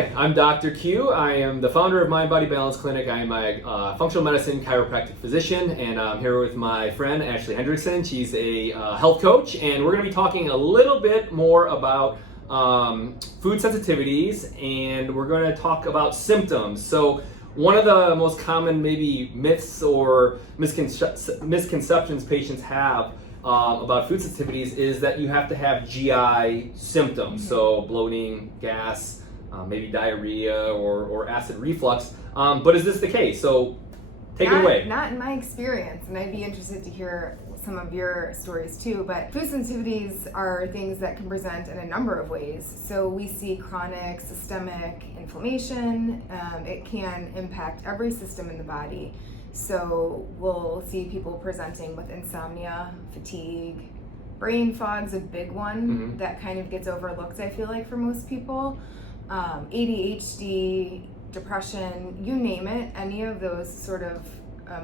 Hi, I'm Dr. Q. I am the founder of Mind Body Balance Clinic. I am a functional medicine chiropractic physician, and I'm here with my friend Ashley Hendrickson. She's a health coach, and we're going to be talking a little bit more about food sensitivities, and we're going to talk about symptoms. So one of the most common maybe myths or misconceptions patients have about food sensitivities is that you have to have GI symptoms, so bloating, gas, maybe diarrhea or acid reflux. But is this the case? So take it away. Not in my experience, and I'd be interested to hear some of your stories too, but food sensitivities are things that can present in a number of ways. So we see chronic systemic inflammation. It can impact every system in the body. So we'll see people presenting with insomnia, fatigue, brain fog's a big one that kind of gets overlooked, I feel like, for most people. ADHD, depression, you name it, any of those sort of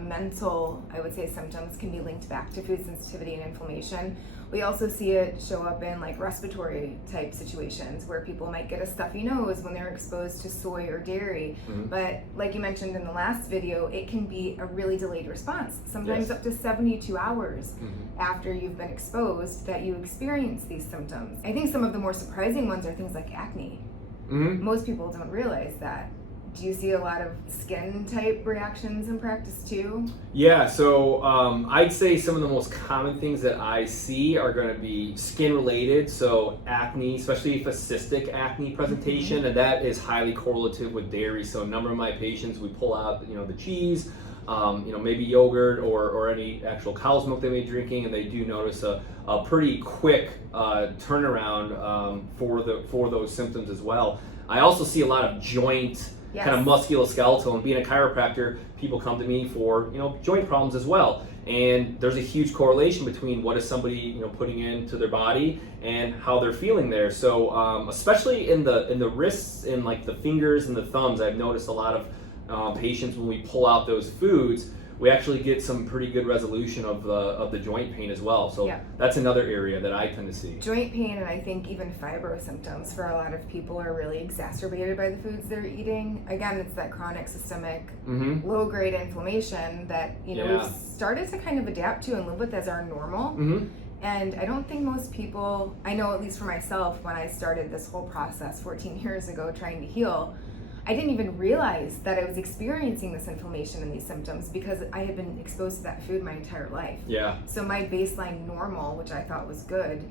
mental, I would say, symptoms can be linked back to food sensitivity and inflammation. We also see it show up in like respiratory type situations where people might get a stuffy nose when they're exposed to soy or dairy. But like you mentioned in the last video, it can be a really delayed response, sometimes up to 72 hours after you've been exposed that you experience these symptoms. I think some of the more surprising ones are things like acne. Most people don't realize that. Do you see a lot of skin type reactions in practice too? Yeah, so I'd say some of the most common things that I see are going to be skin related. So acne, especially if a cystic acne presentation, and that is highly correlative with dairy. So a number of my patients, we pull out, the cheese, maybe yogurt or any actual cow's milk they may be drinking, and they do notice a pretty quick turnaround for those symptoms as well. I also see a lot of joint kind of musculoskeletal, and being a chiropractor, people come to me for joint problems as well. And there's a huge correlation between what is somebody putting into their body and how they're feeling there. So especially in the wrists and like the fingers and the thumbs, I've noticed a lot of patients, when we pull out those foods, we actually get some pretty good resolution of the joint pain as well. So that's another area that I tend to see. Joint pain, and I think even fibro symptoms for a lot of people are really exacerbated by the foods they're eating. Again, it's that chronic systemic low-grade inflammation that we've started to kind of adapt to and live with as our normal. And I don't think most people, I know at least for myself, when I started this whole process 14 years ago trying to heal, I didn't even realize that I was experiencing this inflammation and these symptoms because I had been exposed to that food my entire life. So my baseline normal, which I thought was good,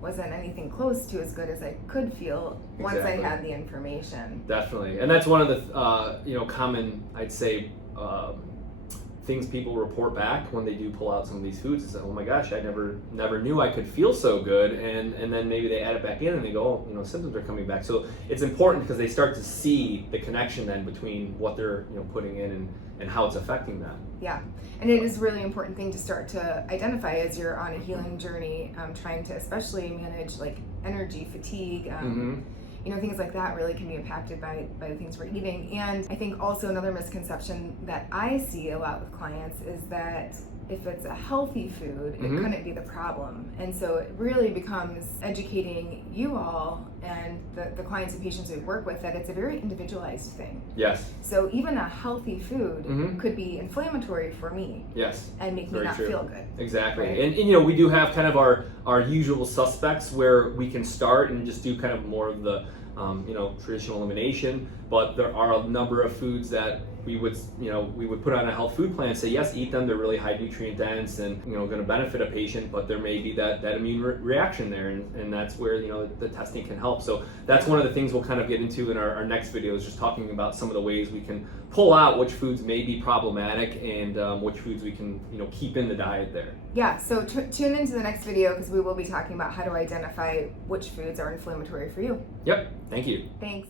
wasn't anything close to as good as I could feel once I had the information. Definitely, and that's one of the common, I'd say, things people report back when they do pull out some of these foods is that, oh my gosh, I never knew I could feel so good, and then maybe they add it back in and they go, oh, symptoms are coming back. So it's important because they start to see the connection then between what they're putting in and how it's affecting them. Yeah, and it is a really important thing to start to identify as you're on a healing journey, trying to especially manage like energy, fatigue, things like that really can be impacted by the things we're eating. And I think also another misconception that I see a lot with clients is that if it's a healthy food, it couldn't be the problem. And so it really becomes educating you all and the clients and patients we work with that it's a very individualized thing. So even a healthy food could be inflammatory for me. And make me not feel good. Exactly. Right? And we do have kind of our usual suspects where we can start and just do kind of more of the traditional elimination, but there are a number of foods that we would put on a health food plan and say, yes, eat them. They're really high nutrient dense and going to benefit a patient, but there may be that immune reaction there, and that's where the testing can help. So that's one of the things we'll kind of get into in our next video, is just talking about some of the ways we can pull out which foods may be problematic and which foods we can keep in the diet there. Yeah, so tune into the next video because we will be talking about how to identify which foods are inflammatory for you. Yep, thank you. Thanks.